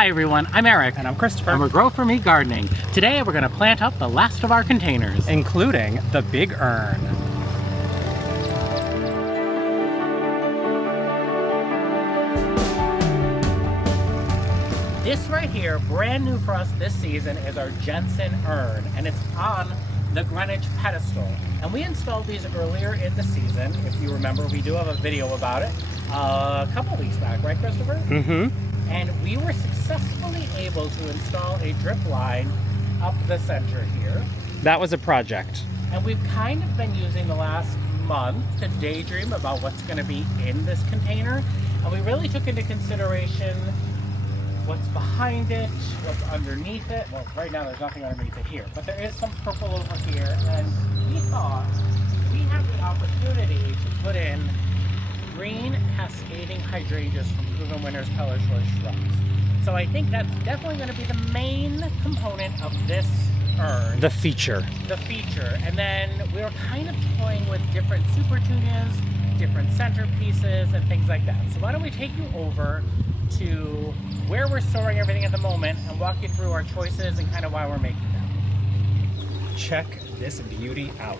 Hi everyone, I'm Eric. And I'm Christopher. And we're Grow For Me Gardening. Today we're going to plant up the last of our containers. Including the big urn. This right here, brand new for us this season, is our Jensen urn. And it's on the Greenwich pedestal. And we installed these earlier in the season. If you remember, we do have a video about it a couple weeks back, right Christopher? Mm-hmm. And we were successfully able to install a drip line up the center here. That was a project. And we've kind of been using the last month to daydream about what's going to be in this container. And we really took into consideration what's behind it, what's underneath it. Well, right now there's nothing underneath it here, but there is some purple over here. And we thought we have the opportunity to put in green cascading hydrangeas from Proven Winners Color Choice Shrubs. So I think that's definitely going to be the main component of this urn. The feature. The feature. And then we were kind of toying with different super petunias, different centerpieces, and things like that. So why don't we take you over to where we're storing everything at the moment and walk you through our choices and kind of why we're making them. Check this beauty out.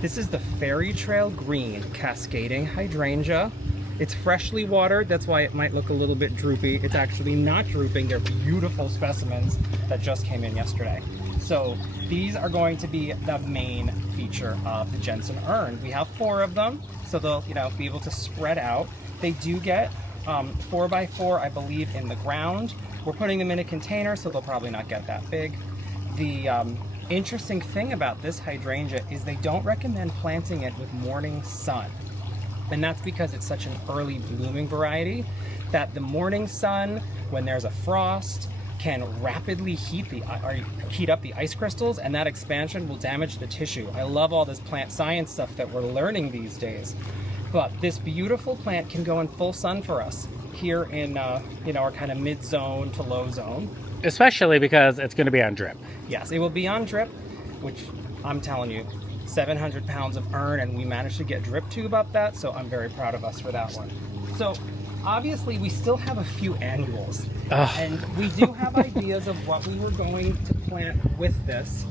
This is the Fairy Trail Green Cascading Hydrangea. It's freshly watered, that's why it might look a little bit droopy. It's actually not drooping. They're beautiful specimens that just came in yesterday. So these are going to be the main feature of the Jensen urn. We have 4 of them, so they'll be able to spread out. They do get 4x4, I believe, in the ground. We're putting them in a container, so they'll probably not get that big. The interesting thing about this hydrangea is they don't recommend planting it with morning sun. And that's because it's such an early blooming variety that the morning sun, when there's a frost, can rapidly heat up the ice crystals, and that expansion will damage the tissue. I love all this plant science stuff that we're learning these days. But this beautiful plant can go in full sun for us here in our kind of mid-zone to low zone. Especially because it's going to be on drip. Yes, it will be on drip, which I'm telling you, 700 pounds of urn, and we managed to get drip tube up that, so I'm very proud of us for that one. So obviously we still have a few annuals, and we do have ideas of what we were going to plant with this.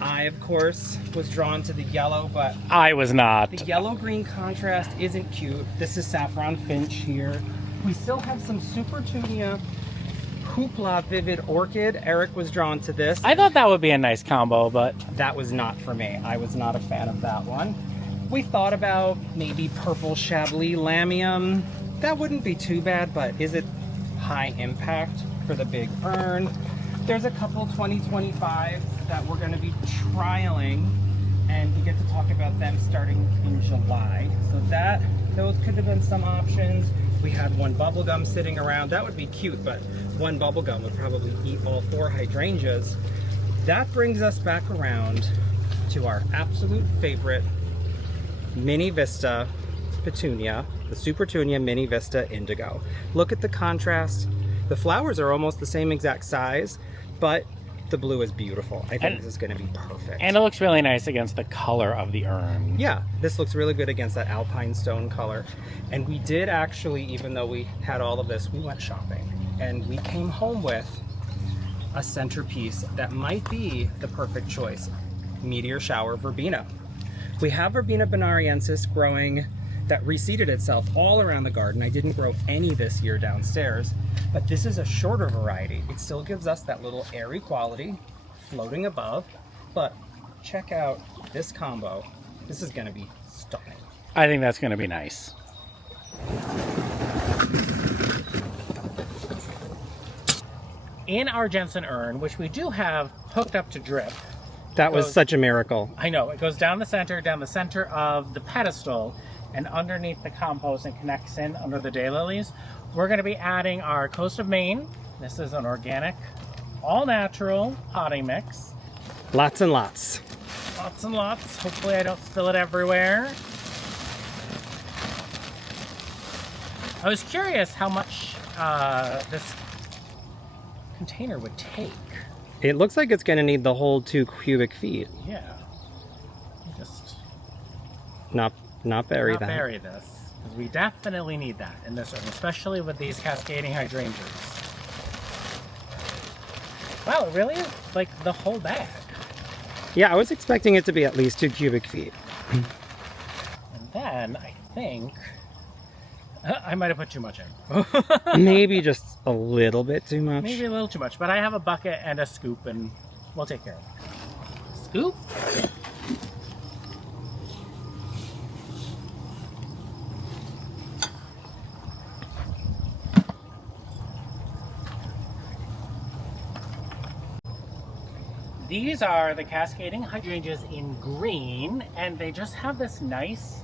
I, of course, was drawn to the yellow, but I was not. The yellow-green contrast isn't cute. This is Saffron Finch here. We still have some Super Tunia Hoopla Vivid Orchid. Eric was drawn to this. I thought that would be a nice combo, but that was not for me. I was not a fan of that one. We thought about maybe Purple Chablis Lamium. That wouldn't be too bad, but is it high impact for the big urn? There's a couple 2025s that we're going to be trialing, and we get to talk about them starting in July. So those could have been some options. We had one bubblegum sitting around. That would be cute, but one bubblegum would probably eat all 4 hydrangeas. That brings us back around to our absolute favorite Mini Vista petunia, the Super Tunia Mini Vista Indigo. Look at the contrast. The flowers are almost the same exact size, but the blue is beautiful. I think this is going to be perfect. And it looks really nice against the color of the urn. Yeah, this looks really good against that alpine stone color. And we did actually, even though we had all of this, we went shopping. And we came home with a centerpiece that might be the perfect choice. Meteor Shower Verbena. We have Verbena bonariensis growing that reseeded itself all around the garden. I didn't grow any this year downstairs, but this is a shorter variety. It still gives us that little airy quality floating above, but check out this combo. This is going to be stunning. I think that's going to be nice. In our Jensen urn, which we do have hooked up to drip. That was such a miracle. I know. It goes down the center of the pedestal, and underneath the compost and connects in under the daylilies. We're going to be adding our Coast of Maine. This is an organic, all-natural potting mix. Lots and lots. Lots and lots. Hopefully I don't spill it everywhere. I was curious how much this container would take. It looks like it's going to need the whole 2 cubic feet. Yeah. Just not bury that. Not bury this, because we definitely need that in this room, especially with these cascading hydrangeas. Wow, it really is like the whole bag. Yeah, I was expecting it to be at least 2 cubic feet. And then I think I might have put too much in. Maybe just a little bit too much. Maybe a little too much, but I have a bucket and a scoop and we'll take care of it. Scoop. These are the cascading hydrangeas in green, and they just have this nice,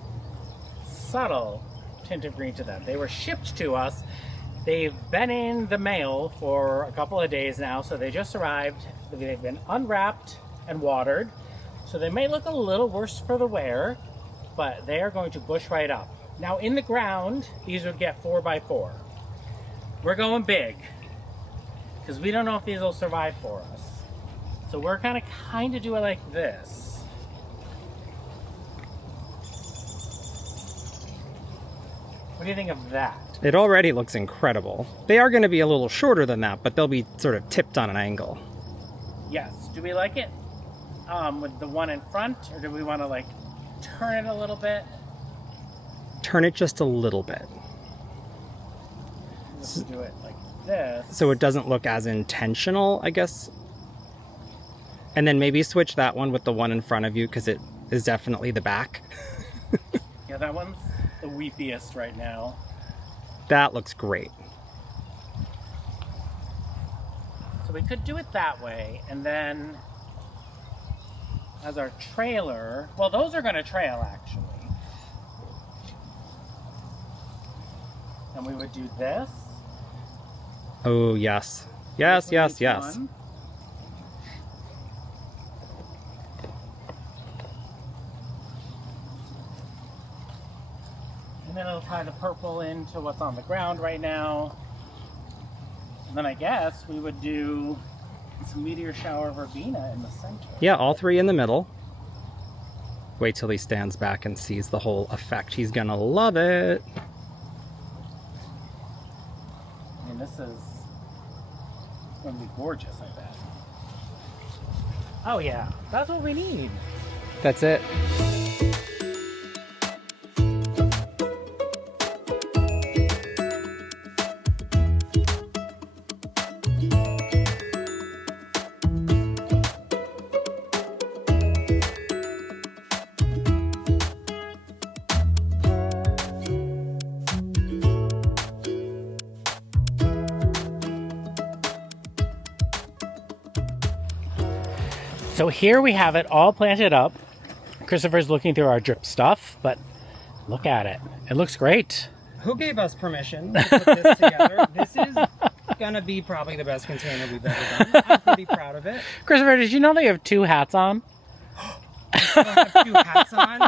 subtle tint of green to them. They were shipped to us. They've been in the mail for a couple of days now, so they just arrived. They've been unwrapped and watered, so they may look a little worse for the wear, but they are going to bush right up. Now in the ground, these would get 4x4. We're going big, because we don't know if these will survive for us. So we're gonna kind of do it like this. What do you think of that? It already looks incredible. They are going to be a little shorter than that, but they'll be sort of tipped on an angle. Yes. Do we like it with the one in front, or do we want to like turn it a little bit? Turn it just a little bit. Let's do it like this. So it doesn't look as intentional, I guess. And then maybe switch that one with the one in front of you, because it is definitely the back. Yeah, that one's the weepiest right now. That looks great. So we could do it that way, and then as our trailer, well, those are going to trail actually. And we would do this. Oh, yes. Yes, yes, yes. One. And then it'll tie the purple into what's on the ground right now. And then I guess we would do some meteor shower verbena in the center. Yeah, all three in the middle. Wait till he stands back and sees the whole effect. He's gonna love it. I mean, this is going to be gorgeous, I bet. Oh yeah, that's what we need. That's it. So here we have it all planted up. Christopher's looking through our drip stuff, but look at it. It looks great. Who gave us permission to put this together? This is gonna be probably the best container we've ever done. I'm pretty proud of it. Christopher, did you know they have 2 hats on? I still have 2 hats on.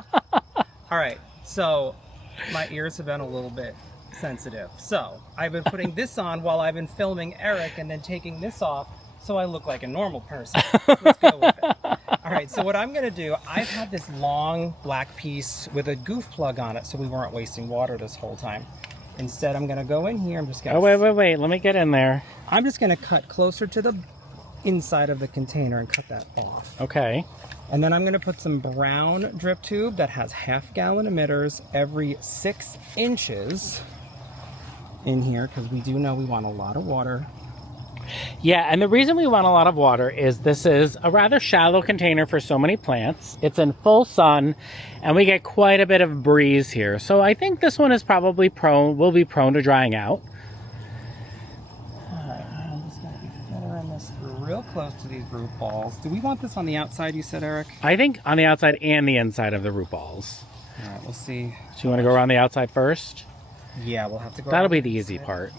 All right, so my ears have been a little bit sensitive. So I've been putting this on while I've been filming Eric, and then taking this off so I look like a normal person. Let's go with it. All right, so what I'm gonna do, I've had this long black piece with a goof plug on it so we weren't wasting water this whole time. Instead, I'm gonna go in here, I'm just gonna... Oh, wait, let me get in there. I'm just gonna cut closer to the inside of the container and cut that off. Okay. And then I'm gonna put some brown drip tube that has half-gallon emitters every 6 inches in here, because we do know we want a lot of water. Yeah, and the reason we want a lot of water is this is a rather shallow container for so many plants. It's in full sun, and we get quite a bit of breeze here. So I think this one is probably will be prone to drying out. Alright, I'm just gonna be filtering this through real close to these root balls. Do we want this on the outside, you said, Eric? I think on the outside and the inside of the root balls. Alright, we'll see. So you want to go around the outside first? Yeah, we'll have to go. That'll be the easy part.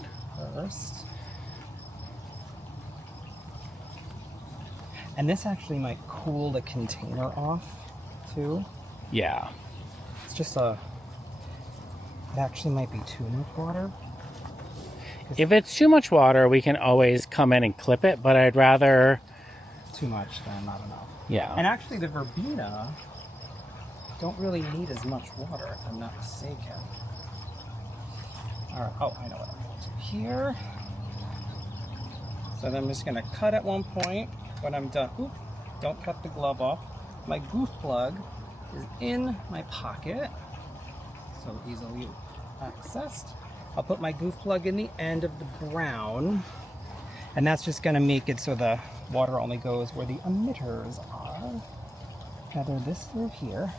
First. And this actually might cool the container off, too. Yeah. It's just it actually might be too much water. If it's too much water, we can always come in and clip it, but I'd rather... Too much than not enough. Yeah. And actually the verbena don't really need as much water, if I'm not mistaken. Alright, oh, I know what I'm going to do here. So then I'm just gonna cut at one point when I'm done. Oop, don't cut the glove off. My goof plug is in my pocket, so easily accessed. I'll put my goof plug in the end of the brown, and that's just gonna make it so the water only goes where the emitters are. Feather this through here.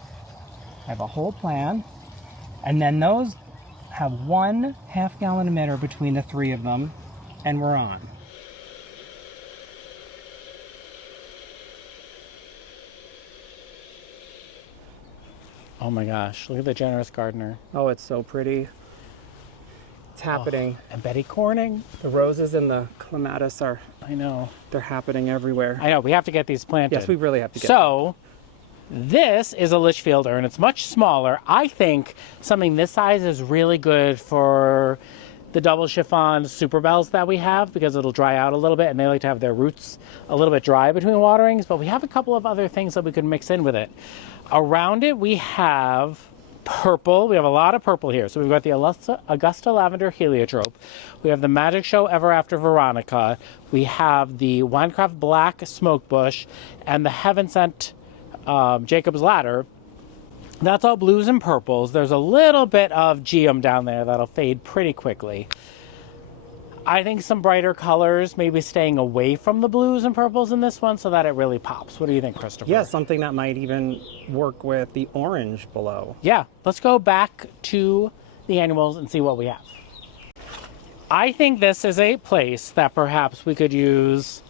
I have a whole plan, and then those have 1 half-gallon emitter between the 3 of them, and we're on. Oh my gosh, look at the generous gardener. Oh, it's so pretty. It's happening. Oh, and Betty Corning. The roses and the clematis are, I know. they're happening everywhere. I know, we have to get these planted. Yes, we really have to get So, this is a Litchfield urn. It's much smaller. I think something this size is really good for the double chiffon super bells that we have, because it'll dry out a little bit and they like to have their roots a little bit dry between waterings, but we have a couple of other things that we could mix in with it. Around it we have purple. We have a lot of purple here. So we've got the Augusta Lavender Heliotrope. We have the Magic Show Ever After Veronica. We have the Winecraft Black Smoke Bush and the Heaven Sent Jacob's Ladder. That's all blues and purples. There's a little bit of geum down there that'll fade pretty quickly. I think some brighter colors, maybe staying away from the blues and purples in this one so that it really pops. What do you think, Christopher? Yeah, something that might even work with the orange below. Yeah, let's go back to the annuals and see what we have. I think this is a place that perhaps we could use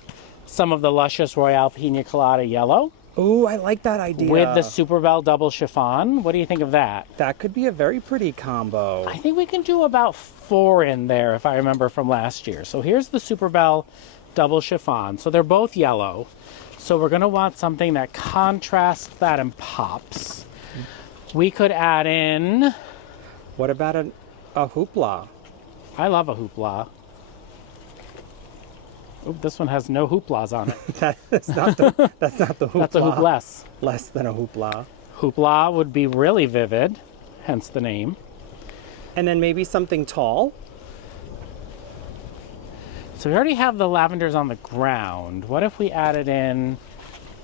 some of the luscious Royale Pina Colada Yellow. Ooh, I like that idea. With the Super Bell Double Chiffon. What do you think of that? That could be a very pretty combo. I think we can do about 4 in there, if I remember from last year. So here's the Super Bell Double Chiffon. So they're both yellow. So we're going to want something that contrasts that and pops. We could add in... What about a hoopla? I love a hoopla. Oop, this one has no hooplas on it. That's not the hoopla. That's a hoopless. Less than a hoopla. Hoopla would be really vivid, hence the name. And then maybe something tall. So we already have the lavenders on the ground. What if we added in...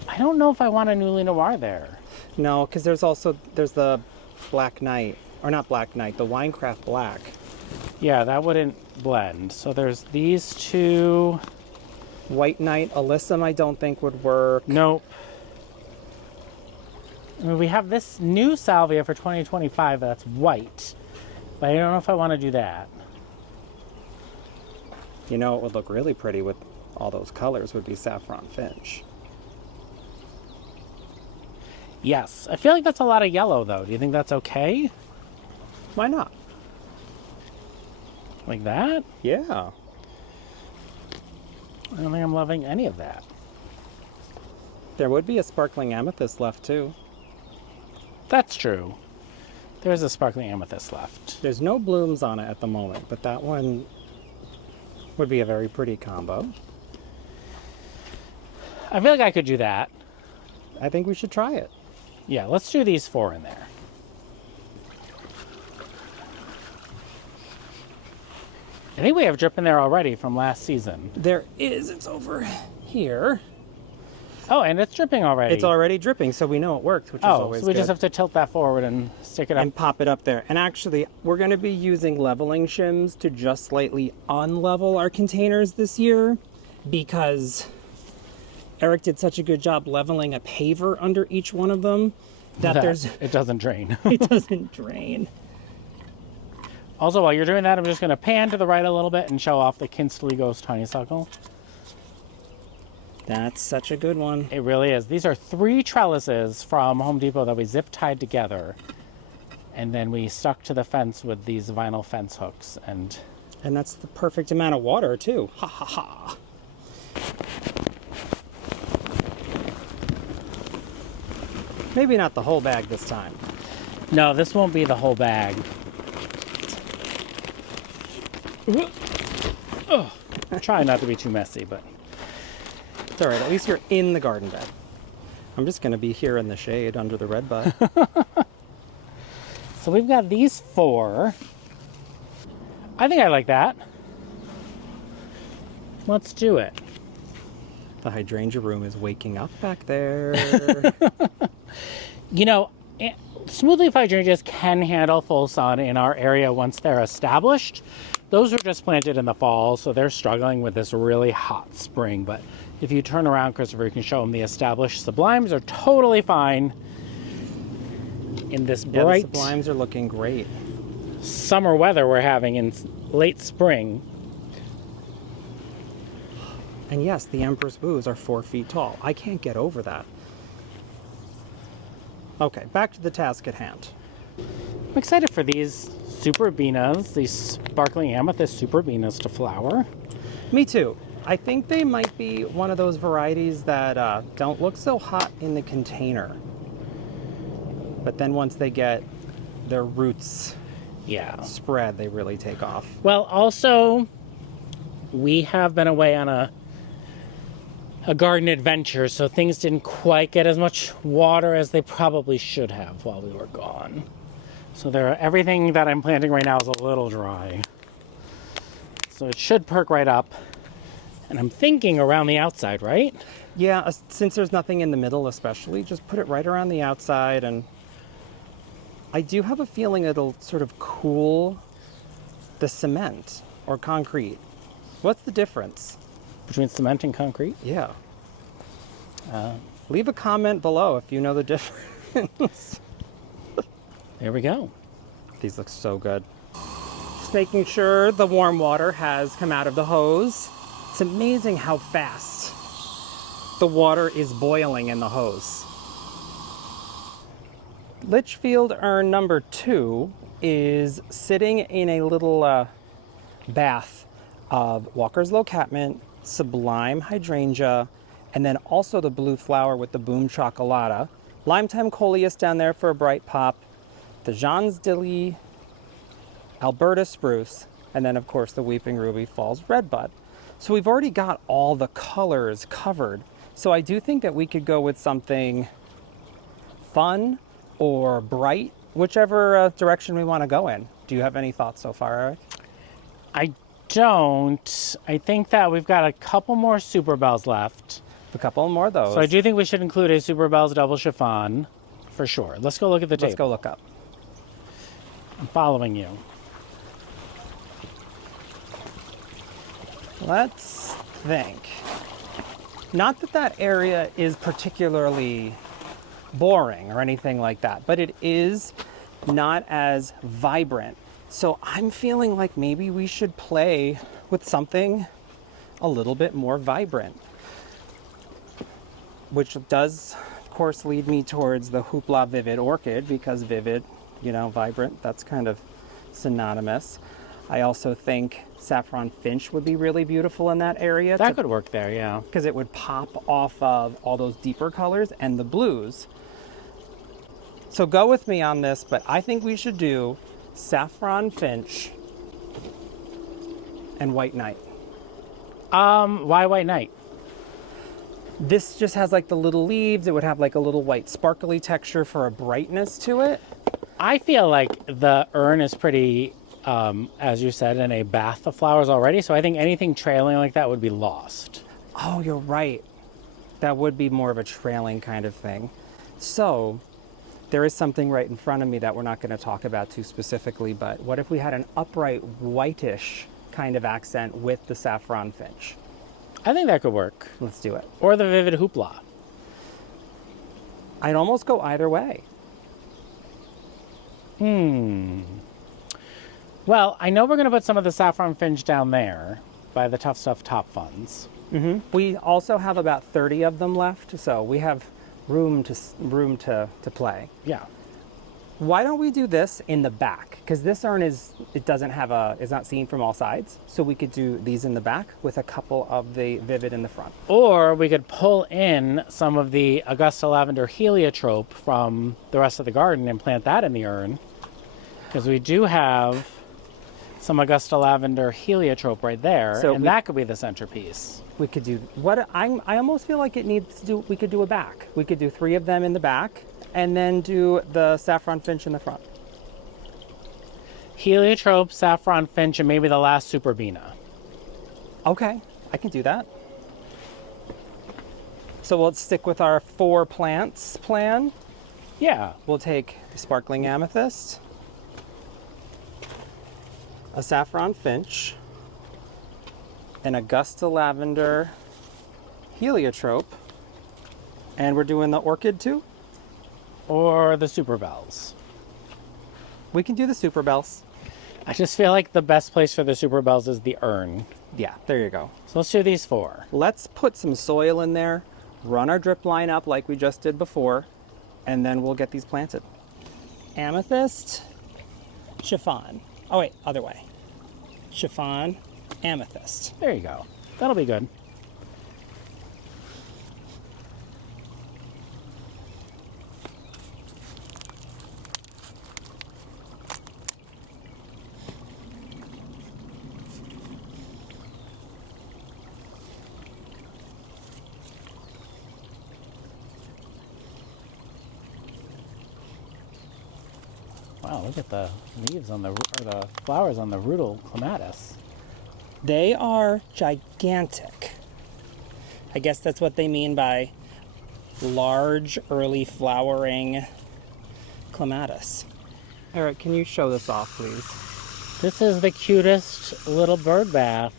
I don't know if I want a Newly Noir there. No, because there's the Black Knight. Or not Black Knight, the Winecraft Black. Yeah, that wouldn't blend. So there's these two... White Knight Alyssum I don't think would work. Nope. I mean, we have this new salvia for 2025 that's white. But I don't know if I want to do that. You know, it would look really pretty with all those colors would be Saffron Finch. Yes. I feel like that's a lot of yellow, though. Do you think that's okay? Why not? Like that? Yeah. I don't think I'm loving any of that. There would be a sparkling amethyst left, too. That's true. There's a sparkling amethyst left. There's no blooms on it at the moment, but that one would be a very pretty combo. I feel like I could do that. I think we should try it. Yeah, let's do these 4 in there. I think we have drip in there already from last season. There is. It's over here. Oh, and it's dripping already. It's already dripping, so we know it worked, which is always so we good. just have to tilt that forward and stick it up. And pop it up there. And actually, we're going to be using leveling shims to just slightly unlevel our containers this year because Eric did such a good job leveling a paver under each one of them that it doesn't drain. It doesn't drain. Also, while you're doing that, I'm just going to pan to the right a little bit and show off the Kinsley Ghost Honeysuckle. That's such a good one. It really is. These are 3 trellises from Home Depot that we zip tied together. And then we stuck to the fence with these vinyl fence hooks. And that's the perfect amount of water, too. Ha ha ha. Maybe not the whole bag this time. no, this won't be the whole bag. Oh, try not to be too messy, but it's all right. At least you're in the garden bed. I'm just going to be here in the shade under the red bud. So we've got these 4. I think I like that. Let's do it. The hydrangea room is waking up back there. You know, smoothleaf hydrangeas can handle full sun in our area once they're established. Those were just planted in the fall, so they're struggling with this really hot spring. But if you turn around, Christopher, you can show them the established sublimes are totally fine in this bright the sublimes are looking great. summer weather we're having in late spring. And yes, the Empress Boos are 4 feet tall. I can't get over that. Okay, back to the task at hand. I'm excited for these superbenas, these sparkling amethyst superbenas to flower. Me too. I think they might be one of those varieties that don't look so hot in the container. But then once they get their roots spread, they really take off. Well, also, we have been away on a garden adventure, so things didn't quite get as much water as they probably should have while we were gone. So everything that I'm planting right now is a little dry. So it should perk right up. And I'm thinking around the outside, right? Yeah, since there's nothing in the middle especially, just put it right around the outside. And I do have a feeling it'll sort of cool the cement or concrete. What's the difference? Between cement and concrete? Yeah. Leave a comment below if you know the difference. There we go. These look so good. Just making sure the warm water has come out of the hose. It's amazing how fast the water is boiling in the hose. Litchfield urn number 2 is sitting in a little bath of Walker's Low Catmint, Sublime Hydrangea, and then also the blue flower with the Boom Chocolata. Limetime Coleus down there for a bright pop. The Jean's Dilly, Alberta Spruce, and then of course the Weeping Ruby Falls Redbud. So we've already got all the colors covered. So I do think that we could go with something fun or bright, whichever direction we want to go in. Do you have any thoughts so far, Eric? I don't. I think that we've got a couple more Super Bells left. A couple more of those. So I do think we should include a Super Bells double chiffon for sure. Let's go look at the table. Let's go look up. I'm following you. Let's think. Not that that area is particularly boring or anything like that, but it is not as vibrant. So I'm feeling like maybe we should play with something a little bit more vibrant, which does, of course, lead me towards the Hoopla Vivid Orchid, because vivid, you know, vibrant, that's kind of synonymous. I also think Saffron Finch would be really beautiful in that area. That could work there, yeah. Because it would pop off of all those deeper colors and the blues. So go with me on this, but I think we should do Saffron Finch and White Knight. Why White Knight? This just has like the little leaves. It would have like a little white sparkly texture for a brightness to it. I feel like the urn is pretty, as you said, in a bath of flowers already. So I think anything trailing like that would be lost. Oh, you're right. That would be more of a trailing kind of thing. So there is something right in front of me that we're not going to talk about too specifically, but what if we had an upright whitish kind of accent with the Saffron Finch? I think that could work. Let's do it. Or the Vivid Hoopla. I'd almost go either way. Well, I know we're going to put some of the Saffron Finch down there by the Tough Stuff Top Funds. We also have about 30 of them left, so we have room to play. Yeah. Why don't we do this in the back? Because this urn is not seen from all sides. So we could do these in the back with a couple of the Vivid in the front. Or we could pull in some of the Augusta Lavender Heliotrope from the rest of the garden and plant that in the urn. Because we do have some Augusta Lavender Heliotrope right there, So and that could be the centerpiece. We could do I almost feel like we could do a back. We could do 3 of them in the back and then do the Saffron Finch in the front. Heliotrope, Saffron Finch, and maybe the last Superbena. Okay. I can do that. So let's stick with our 4 plants plan. Yeah. We'll take the sparkling amethyst, a saffron finch, an Augusta lavender heliotrope, and we're doing the orchid too? Or the super bells. We can do the super bells. I just feel like the best place for the super bells is the urn. Yeah, there you go. So let's do these 4. Let's put some soil in there, run our drip line up like we just did before, and then we'll get these planted. Amethyst, chiffon. Oh wait, other way. Chiffon, amethyst. There you go. That'll be good. Wow, look at the leaves on the, or the flowers on the Rudal clematis. They are gigantic. I guess that's what they mean by large, early flowering clematis. Eric, can you show this off, please? This is the cutest little bird bath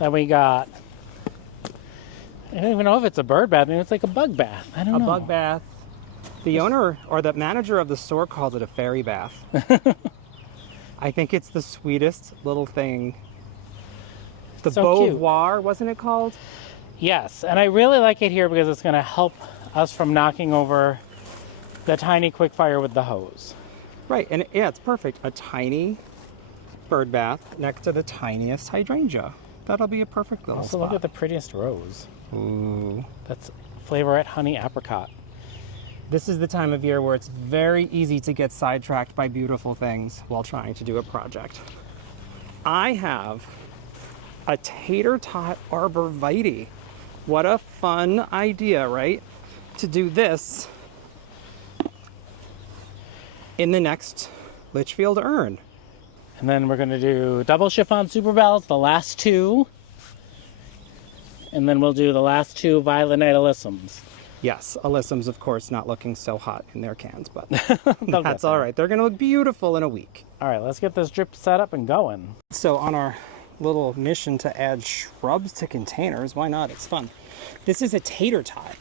that we got. I don't even know if it's a bird bath. Maybe it's like a bug bath. I don't know. A bug bath. The owner or the manager of the store calls it a fairy bath. I think it's the sweetest little thing. The So Beau cute. Voir, wasn't it called? Yes, and I really like it here because it's going to help us from knocking over the tiny quick fire with the hose. Right, and yeah, it's perfect. A tiny bird bath next to the tiniest hydrangea. That'll be a perfect little Also, spot. look at the prettiest rose. Ooh. That's Flavorette Honey Apricot. This is the time of year where it's very easy to get sidetracked by beautiful things while trying to do a project. I have a tater tot arborvitae. What a fun idea, right? To do this in the next Litchfield urn. And then we're going to do double chiffon super bells, the last 2. And then we'll do the last 2 violet night alyssums. Yes, alyssums, of course, not looking so hot in their cans, but They'll that's get all there. right. They're going to look beautiful in a week. All right, let's get this drip set up and going. So on our little mission to add shrubs to containers, why not? It's fun. This is a tater tot,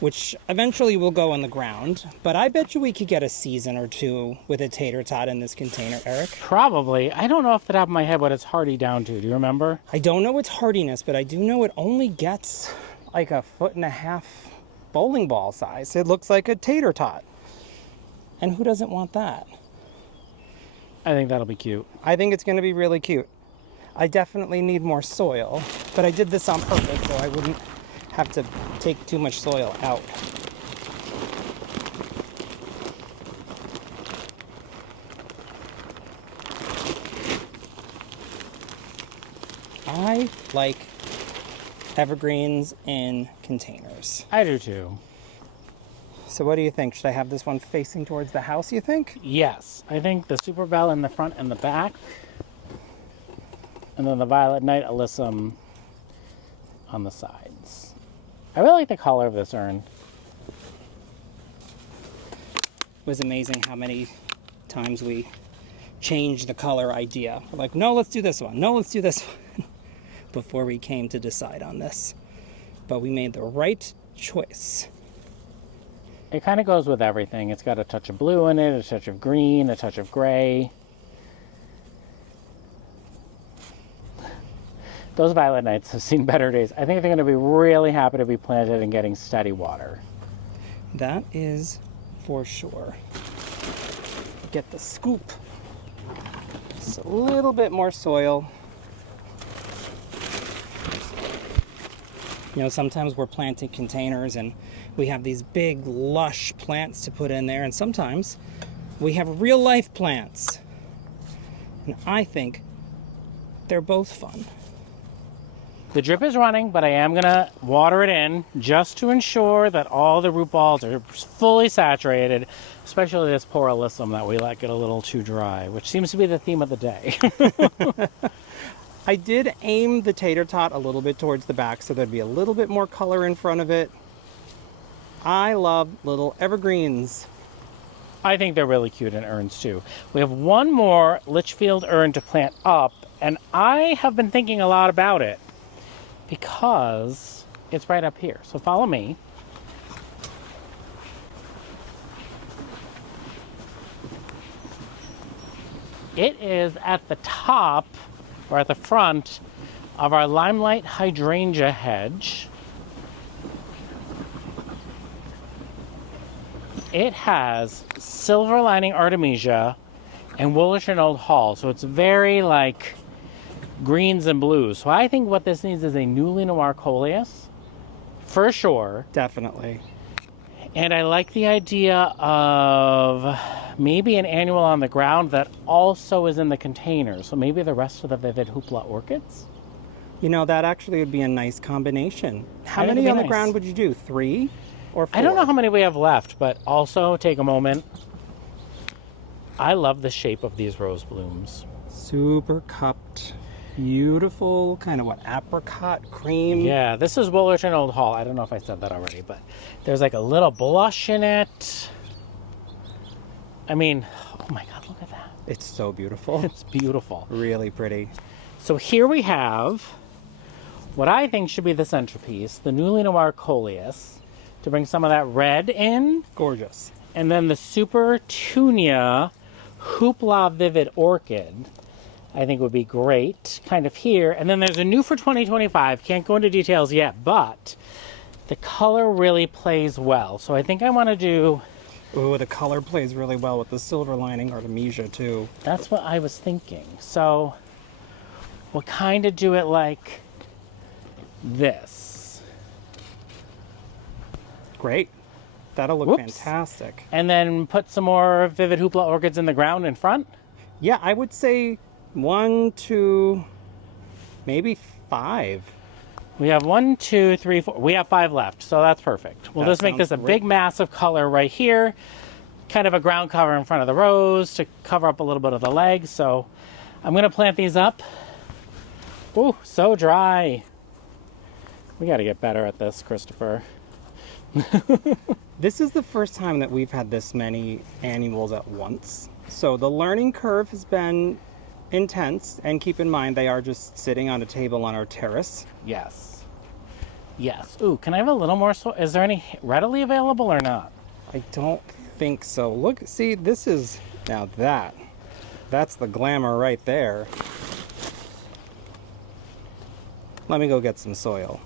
which eventually will go on the ground, but I bet you we could get a season or 2 with a tater tot in this container, Eric. Probably. I don't know off the top of my head what it's hardy down to. Do you remember? I don't know its hardiness, but I do know it only gets like 1.5 foot bowling ball size. It looks like a tater tot. And who doesn't want that? I think that'll be cute. I think it's going to be really cute. I definitely need more soil, but I did this on purpose so I wouldn't have to take too much soil out. I like evergreens in containers. I do too. So what do you think? Should I have this one facing towards the house, you think? Yes, I think the super bell in the front and the back. And then the violet night alyssum on the sides. I really like the color of this urn. It was amazing how many times we changed the color idea. We're like, no, let's do this one. No, let's do this one. Before we came to decide on this. But we made the right choice. It kind of goes with everything. It's got a touch of blue in it, a touch of green, a touch of gray. Those violet nights have seen better days. I think they're going to be really happy to be planted and getting steady water. That is for sure. Get the scoop. Just a little bit more soil. You know, sometimes we're planting containers and we have these big, lush plants to put in there, and sometimes we have real life plants. And I think they're both fun. The drip is running, but I am going to water it in just to ensure that all the root balls are fully saturated, especially this poor alyssum that we let get a little too dry, which seems to be the theme of the day. I did aim the tater tot a little bit towards the back so there'd be a little bit more color in front of it. I love little evergreens. I think they're really cute in urns too. We have one more Litchfield urn to plant up, and I have been thinking a lot about it because it's right up here. So follow me. It is at the top, or at the front, of our Limelight hydrangea hedge. It has silver lining artemisia and Woollerton Old Hall, so it's very like greens and blues. So I think what this needs is a Newly Noir coleus, for sure. Definitely. And I like the idea of maybe an annual on the ground that also is in the container. So maybe the rest of the Vivid Hoopla orchids. You know, that actually would be a nice combination. How I think many it'd on be the nice. ground would you do? 3 or 4? I don't know how many we have left, but also take a moment. I love the shape of these rose blooms. Super cupped. Beautiful, kind of what, apricot cream? Yeah, this is Woollerton Old Hall. I don't know if I said that already, but there's like a little blush in it. I mean, oh my God, look at that. It's so beautiful. It's beautiful. Really pretty. So here we have what I think should be the centerpiece, the Newly Noir coleus, to bring some of that red in. Gorgeous. And then the Super Tunia Hoopla Vivid Orchid, I think would be great, kind of here. And then there's a new for 2025. Can't go into details yet, but the color really plays well. So I think I want to do... Ooh, the color plays really well with the silver lining artemisia too. That's what I was thinking. So we'll kind of do it like this. Great. That'll look Whoops. fantastic. And then put some more Vivid Hoopla orchids in the ground in front. Yeah, I would say 1, 2, maybe 5. We have 1, 2, 3, 4. We have 5 left, so that's perfect. We'll That just make this a sounds great. big mass of color right here. Kind of a ground cover in front of the rose to cover up a little bit of the legs. So I'm going to plant these up. Ooh, so dry. We got to get better at this, Christopher. This is the first time that we've had this many annuals at once. So the learning curve has been intense, and keep in mind they are just sitting on a table on our terrace. Yes. Yes. Ooh, can I have a little more soil? Is there any readily available or not? I don't think so. Look, see, this is, now that's the glamour right there. Let me go get some soil.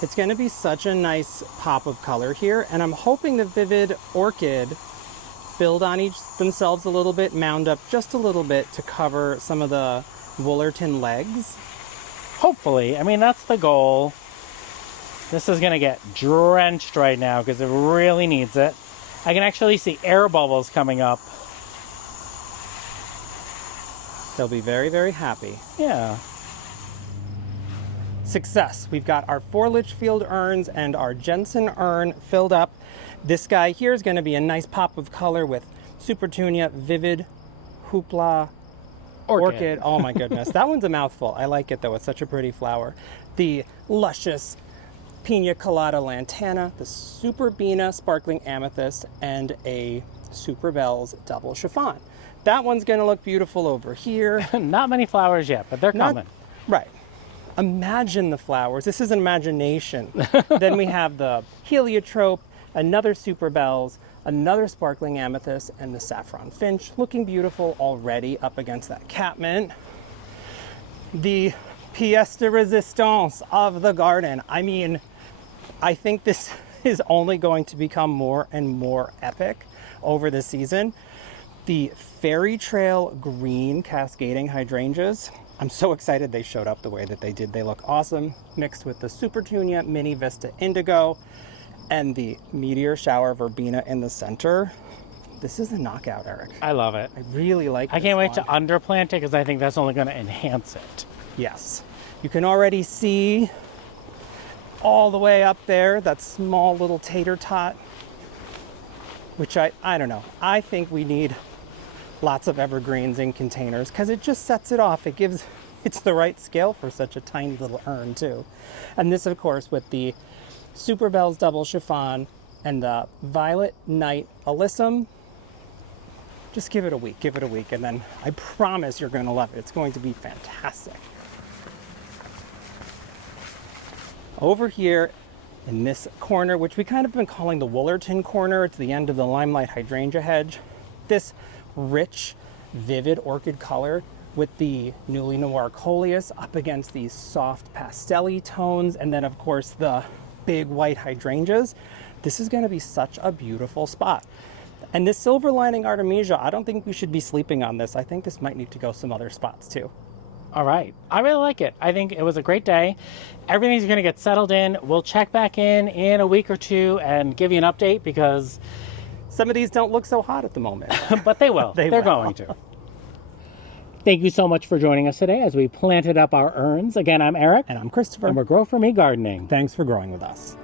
It's going to be such a nice pop of color here, and I'm hoping the Vivid Orchid build on each themselves a little bit, mound up just a little bit to cover some of the Woollerton legs. Hopefully. I mean, that's the goal. This is going to get drenched right now because it really needs it. I can actually see air bubbles coming up. They'll be very, very happy. Yeah. Success. We've got our 4 Litchfield urns and our Jensen urn filled up. This guy here is going to be a nice pop of color with Super Tunia Vivid Hoopla Orchid. Oh my goodness. That one's a mouthful. I like it though. It's such a pretty flower. The luscious Pina Colada Lantana, the Super Bina Sparkling Amethyst, and a Super Bells Double Chiffon. That one's going to look beautiful over here. Not many flowers yet, but they're coming. Right. Imagine the flowers. This is an imagination. Then we have the heliotrope, another Super Bells, another Sparkling Amethyst, and the Saffron Finch, looking beautiful already up against that catmint. The pièce de résistance of the garden. I mean, I think this is only going to become more and more epic over the season. The Fairy Trail Green Cascading Hydrangeas. I'm so excited they showed up the way that they did. They look awesome, mixed with the Super Tunia Mini Vista Indigo and the Meteor Shower Verbena in the center. This is a knockout, Eric. I love it. I really like I this can't wait one. to underplant it because I think that's only going to enhance it. Yes. You can already see all the way up there, that small little tater tot, which I don't know. I think we need lots of evergreens in containers because it just sets it off. It's the right scale for such a tiny little urn too. And this, of course, with the Super Bells double chiffon and the Violet Night Alyssum. Just give it a week, and then I promise you're going to love it. It's going to be fantastic. Over here in this corner, which we kind of been calling the Woolerton corner, it's the end of the Limelight hydrangea hedge. This rich, vivid orchid color with the Newly Noir Coleus up against these soft pastel-y tones, and then of course the big white hydrangeas. This is going to be such a beautiful spot. And this Silver Lining Artemisia, I don't think we should be sleeping on this. I think this might need to go some other spots too. All right. I really like it. I think it was a great day. Everything's going to get settled in. We'll check back in a week or two and give you an update because some of these don't look so hot at the moment. But they will. They're going to. Thank you so much for joining us today as we planted up our urns. Again, I'm Eric. And I'm Christopher. And we're Grow For Me Gardening. Thanks for growing with us.